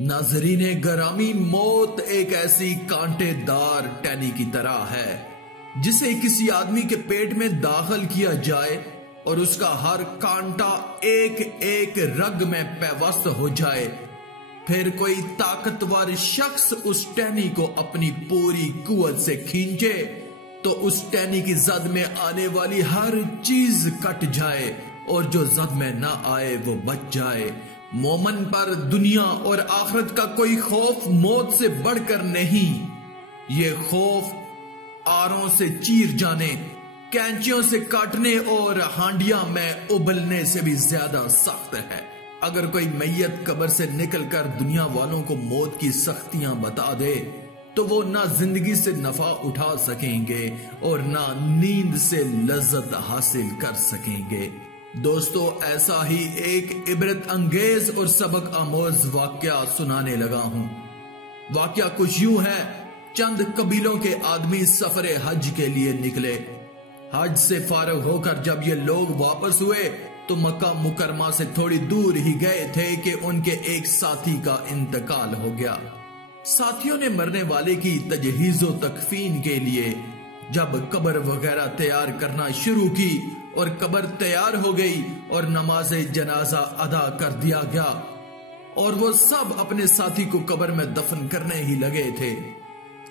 ناظرین گرامی، موت ایک ایسی کانٹے دار ٹہنی کی طرح ہے جسے کسی آدمی کے پیٹ میں داخل کیا جائے اور اس کا ہر کانٹا ایک ایک رگ میں پیوست ہو جائے، پھر کوئی طاقتور شخص اس ٹہنی کو اپنی پوری قوت سے کھینچے تو اس ٹہنی کی زد میں آنے والی ہر چیز کٹ جائے اور جو زد میں نہ آئے وہ بچ جائے۔ مومن پر دنیا اور آخرت کا کوئی خوف موت سے بڑھ کر نہیں۔ یہ خوف آروں سے چیر جانے، کینچیوں سے کاٹنے اور ہانڈیاں میں ابلنے سے بھی زیادہ سخت ہے۔ اگر کوئی میت قبر سے نکل کر دنیا والوں کو موت کی سختیاں بتا دے تو وہ نہ زندگی سے نفع اٹھا سکیں گے اور نہ نیند سے لذت حاصل کر سکیں گے۔ دوستو، ایسا ہی ایک عبرت انگیز اور سبق آموز واقعہ سنانے لگا ہوں۔ واقعہ کچھ یوں ہے، چند قبیلوں کے آدمی سفر حج کے لیے نکلے۔ حج سے فارغ ہو کر جب یہ لوگ واپس ہوئے تو مکہ مکرمہ سے تھوڑی دور ہی گئے تھے کہ ان کے ایک ساتھی کا انتقال ہو گیا۔ ساتھیوں نے مرنے والے کی تجہیز و تکفین کے لیے جب قبر وغیرہ تیار کرنا شروع کی اور قبر تیار ہو گئی اور نماز جنازہ ادا کر دیا گیا اور وہ سب اپنے ساتھی کو قبر میں دفن کرنے ہی لگے تھے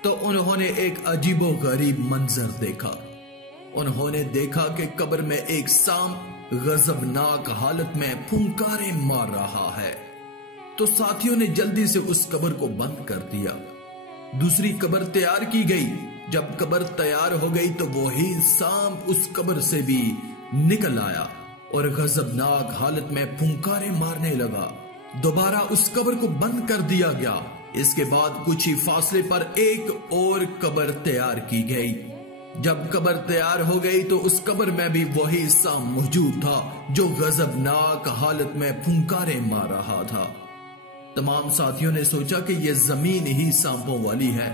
تو انہوں نے ایک عجیب و غریب منظر دیکھا۔ انہوں نے دیکھا کہ قبر میں ایک سانپ غضبناک حالت میں پھنکاریں مار رہا ہے، تو ساتھیوں نے جلدی سے اس قبر کو بند کر دیا۔ دوسری قبر تیار کی گئی۔ جب قبر تیار ہو گئی تو وہی سانپ اس قبر سے بھی نکل آیا اور غضبناک حالت میں پھنکاریں مارنے لگا۔ دوبارہ اس قبر کو بند کر دیا گیا۔ اس کے بعد کچھ ہی فاصلے پر ایک اور قبر تیار کی گئی۔ جب قبر تیار ہو گئی تو اس قبر میں بھی وہی سانپ موجود تھا جو غضبناک حالت میں پھنکاریں مار رہا تھا۔ تمام ساتھیوں نے سوچا کہ یہ زمین ہی سانپوں والی ہے،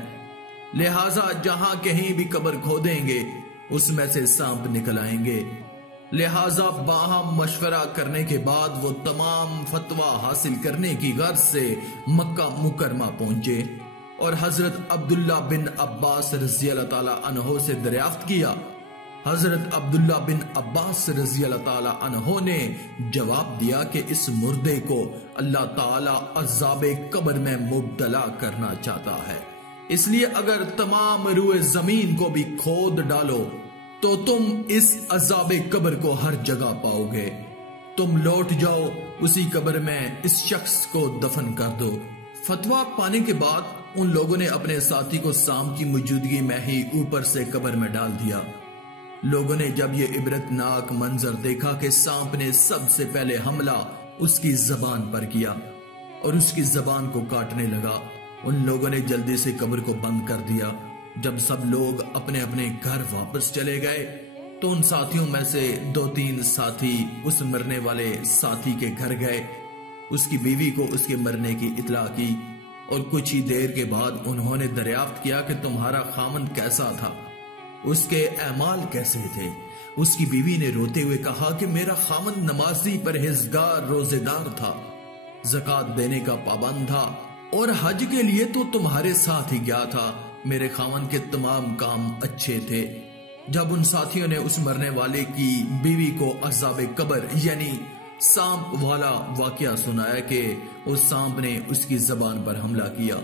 لہٰذا جہاں کہیں بھی قبر کھودیں گے اس میں سے سانپ نکل آئیں گے۔ لہٰذا باہم مشورہ کرنے کے بعد وہ تمام فتویٰ حاصل کرنے کی غرض سے مکہ مکرمہ پہنچے اور حضرت عبداللہ بن عباس رضی اللہ تعالیٰ عنہ سے دریافت کیا۔ حضرت عبداللہ بن عباس رضی اللہ تعالیٰ عنہ نے جواب دیا کہ اس مردے کو اللہ تعالیٰ عذاب قبر میں مبتلا کرنا چاہتا ہے، اس لیے اگر تمام روئے زمین کو بھی کھود ڈالو تو تم اس عذاب قبر کو ہر جگہ پاؤ گے۔ تم لوٹ جاؤ، اسی قبر میں اس شخص کو دفن کر دو۔ فتویٰ پانے کے بعد ان لوگوں نے اپنے ساتھی کو سانپ کی موجودگی میں ہی اوپر سے قبر میں ڈال دیا۔ لوگوں نے جب یہ عبرتناک منظر دیکھا کہ سانپ نے سب سے پہلے حملہ اس کی زبان پر کیا اور اس کی زبان کو کاٹنے لگا، ان لوگوں نے جلدی سے قبر کو بند کر دیا۔ جب سب لوگ اپنے اپنے گھر واپس چلے گئے تو ان ساتھیوں میں سے 2-3 ساتھی اس مرنے والے ساتھی کے گھر گئے، اس کی بیوی کو اس کے مرنے کی اطلاع کی اور کچھ ہی دیر کے بعد انہوں نے دریافت کیا کہ تمہارا خامند کیسا تھا، اس کے اعمال کیسے تھے۔ اس کی بیوی نے روتے ہوئے کہا کہ میرا خامند نمازی پرہیزگار روزے دار تھا، زکوٰۃ دینے کا پابند تھا اور حج کے لیے تو تمہارے ساتھ ہی گیا تھا۔ میرے خامند کے تمام کام اچھے تھے۔ جب ان ساتھیوں نے اس مرنے والے کی بیوی کو عذاب قبر یعنی سانپ والا واقعہ سنایا کہ اس سانپ نے اس کی زبان پر حملہ کیا،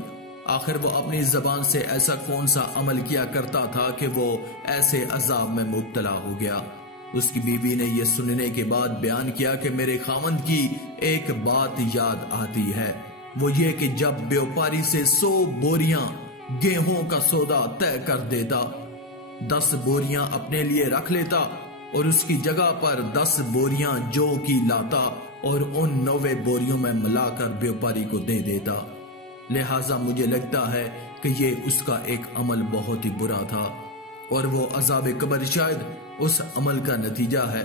آخر وہ اپنی زبان سے ایسا کون سا عمل کیا کرتا تھا کہ وہ ایسے عذاب میں مبتلا ہو گیا۔ اس کی بیوی نے یہ سننے کے بعد بیان کیا کہ میرے خامند کی ایک بات یاد آتی ہے، وہ یہ کہ جب بیوپاری سے 100 بوریاں گیہوں کا سودا طے کر دیتا، 10 بوریاں اپنے لیے رکھ لیتا اور اس کی جگہ پر 10 بوریاں جو کی لاتا اور ان 9 بوریوں میں ملا کر بیوپاری کو دے دیتا۔ لہٰذا مجھے لگتا ہے کہ یہ اس کا ایک عمل بہت ہی برا تھا اور وہ عذاب قبر شاید اس عمل کا نتیجہ ہے۔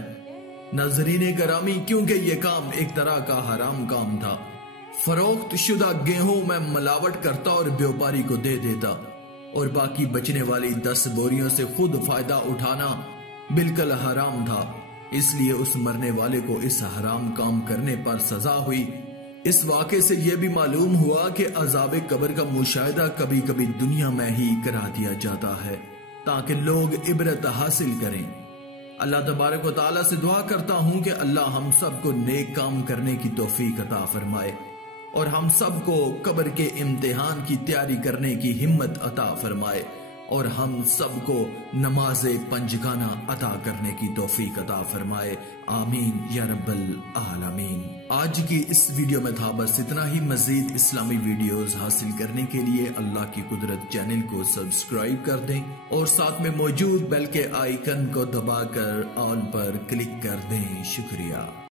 ناظرین گرامی، کیونکہ یہ کام ایک طرح کا حرام کام تھا، فروخت شدہ گیہوں میں ملاوٹ کرتا اور بیوپاری کو دے دیتا اور باقی بچنے والی 10 بوریوں سے خود فائدہ اٹھانا بالکل حرام تھا، اس لیے اس مرنے والے کو اس حرام کام کرنے پر سزا ہوئی۔ اس واقعے سے یہ بھی معلوم ہوا کہ عذاب قبر کا مشاہدہ کبھی کبھی دنیا میں ہی کرا دیا جاتا ہے تاکہ لوگ عبرت حاصل کریں۔ اللہ تبارک و تعالیٰ سے دعا کرتا ہوں کہ اللہ ہم سب کو نیک کام کرنے کی توفیق عطا فرمائے اور ہم سب کو قبر کے امتحان کی تیاری کرنے کی ہمت عطا فرمائے اور ہم سب کو نماز پنجگانہ عطا کرنے کی توفیق عطا فرمائے، آمین یا رب العالمین۔ آج کی اس ویڈیو میں تھا بس اتنا ہی۔ مزید اسلامی ویڈیوز حاصل کرنے کے لیے اللہ کی قدرت چینل کو سبسکرائب کر دیں اور ساتھ میں موجود بیل کے آئیکن کو دبا کر آل پر کلک کر دیں۔ شکریہ۔